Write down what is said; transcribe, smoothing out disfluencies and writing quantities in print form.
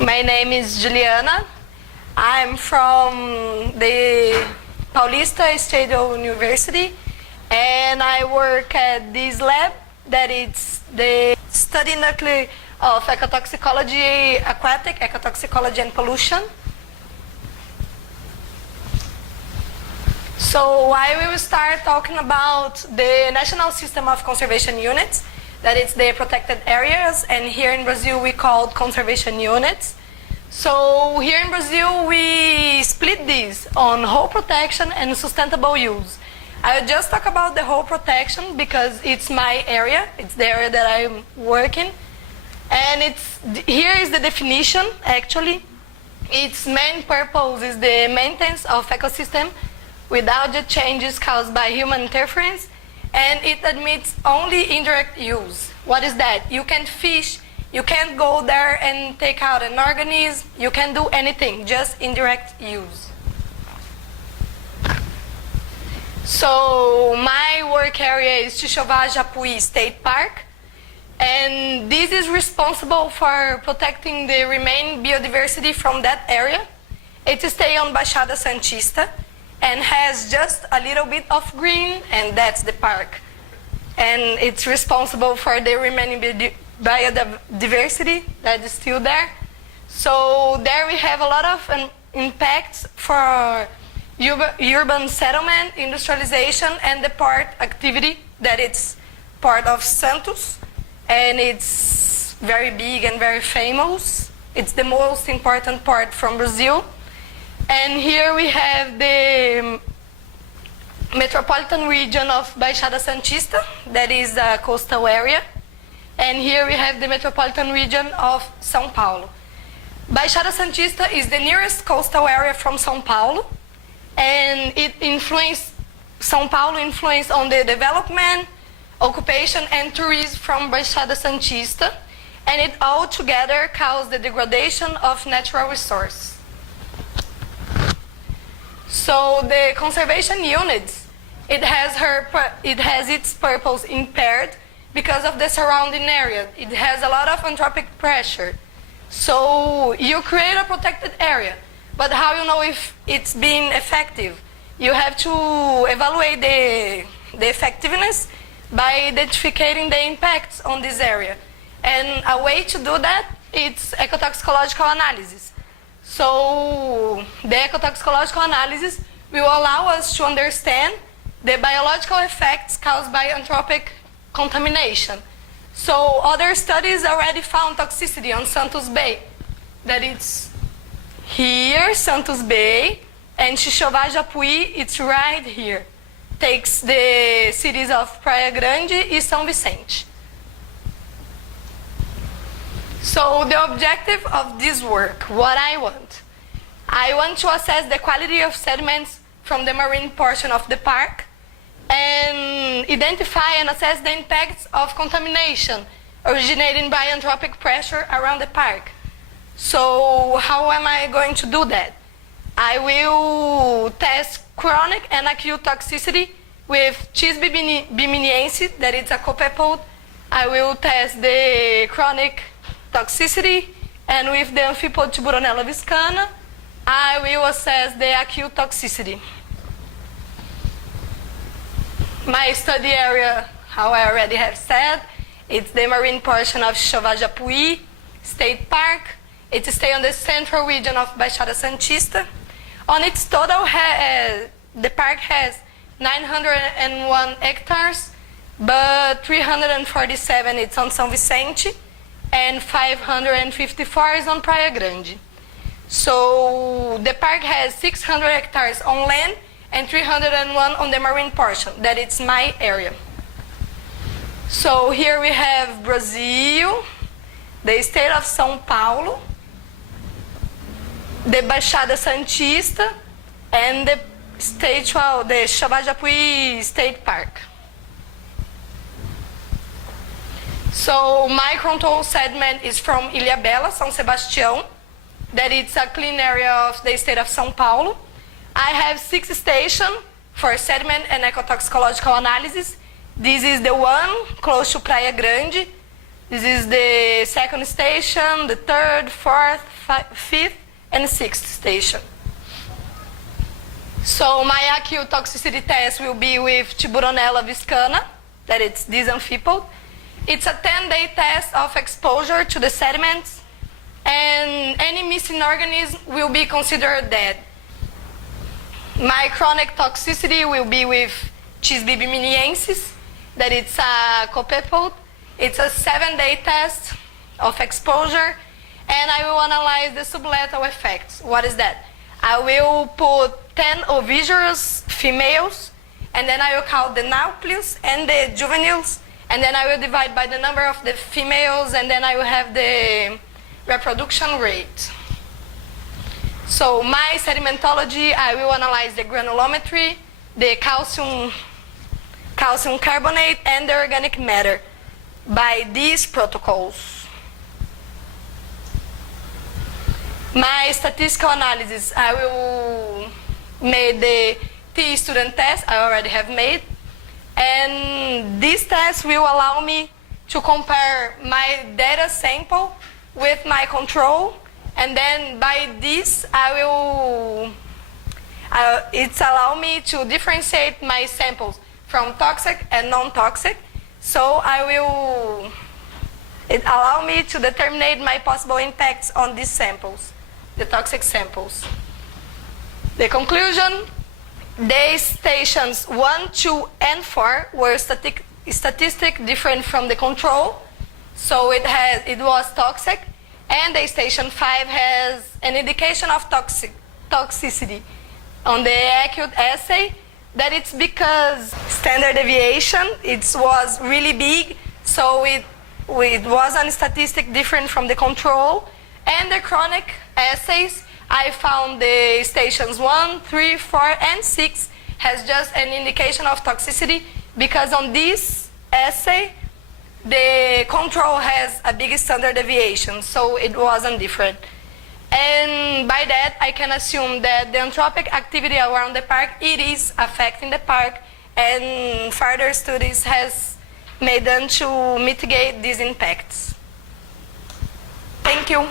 My name is Giuliana. I'm from the Paulista State University, and I work at this lab that is the study nuclei of ecotoxicology, aquatic ecotoxicology and pollution. So I will start talking about the National System of Conservation Units, that is the protected areas, and here in Brazil we call conservation units. So here in Brazil we split these on whole protection and sustainable use. I will just talk about the whole protection because it's my area, it's the area that I'm working. And here is the definition actually. Its main purpose is the maintenance of ecosystem without the changes caused by human interference, and it admits only indirect use. What is that? You can't fish, you can't go there and take out an organism, you can't do anything, just indirect use. So my work area is Japuí State Park, and this is responsible for protecting the remaining biodiversity from that area. It stays on Baixada Santista and has just a little bit of green, and that's the park. And it's responsible for the remaining biodiversity that is still there. So there we have a lot of impacts for urban settlement, industrialization, and the port activity that it's part of Santos. And it's very big and very famous. It's the most important port from Brazil. And here we have the metropolitan region of Baixada Santista, that is a coastal area. And here we have the metropolitan region of São Paulo. Baixada Santista is the nearest coastal area from São Paulo, and it influenced São Paulo influence on the development, occupation, and tourism from Baixada Santista, and it all together caused the degradation of natural resources. So the conservation units, it has its purpose impaired because of the surrounding area. It has a lot of anthropic pressure. So you create a protected area, but how you know if it's being effective? You have to evaluate the effectiveness by identifying the impacts on this area. And a way to do that is ecotoxicological analysis. So the ecotoxicological analysis will allow us to understand the biological effects caused by anthropic contamination. So other studies already found toxicity on Santos Bay, that it's here, Santos Bay, and Japuí, it's right here. Takes the cities of Praia Grande and São Vicente. So the objective of this work, what I want to assess the quality of sediments from the marine portion of the park and identify and assess the impacts of contamination originating by anthropic pressure around the park. So how am I going to do that? I will test chronic and acute toxicity with Tis biminiensis, that is a copepod. I will test the chronic toxicity, and with the amphipod Tiburonella viscana, I will assess the acute toxicity. My study area, how I already have said, it's the marine portion of Japuí State Park. It stays on the central region of Baixada Santista. On its total, the park has 901 hectares, but 347 it's on São Vicente, and 554 is on Praia Grande. So the park has 600 hectares on land and 301 on the marine portion, that it's my area. So here we have Brazil, the state of São Paulo, the Baixada Santista, and the Japuí State Park. So my control sediment is from Ilhabela, São Sebastião, that it's a clean area of the state of São Paulo. I have 6 stations for sediment and ecotoxicological analysis. This is the one close to Praia Grande. This is the second station, the third, fourth, fifth, and sixth station. So my acute toxicity test will be with Tiburonella viscana, that it's disamphipoid. It's a 10-day test of exposure to the sediments, and any missing organism will be considered dead. My chronic toxicity will be with Chisbe biminiensis, that it's a copepod. It's a 7-day test of exposure, and I will analyze the sublethal effects. What is that? I will put 10 ovigerous females, and then I will count the nucleus and the juveniles, and then I will divide by the number of the females, and then I will have the reproduction rate. So my sedimentology, I will analyze the granulometry, the calcium carbonate, and the organic matter by these protocols. My statistical analysis, I will make the T-student test, I already have made, and this test will allow me to compare my data sample with my control, and then by this it's allow me to differentiate my samples from toxic and non-toxic. So it allow me to determine my possible impacts on these samples, the toxic samples. The conclusion, the stations 1, 2, and 4 were statistic different from the control, so it was toxic, and the station 5 has an indication of toxicity on the acute assay. That it's because standard deviation, it was really big, so it was a statistic different from the control. And the chronic assays, I found the stations 1, 3, 4, and 6 has just an indication of toxicity, because on this assay, the control has a big standard deviation, so it wasn't different. And by that, I can assume that the anthropic activity around the park, it is affecting the park, and further studies has made them to mitigate these impacts. Thank you.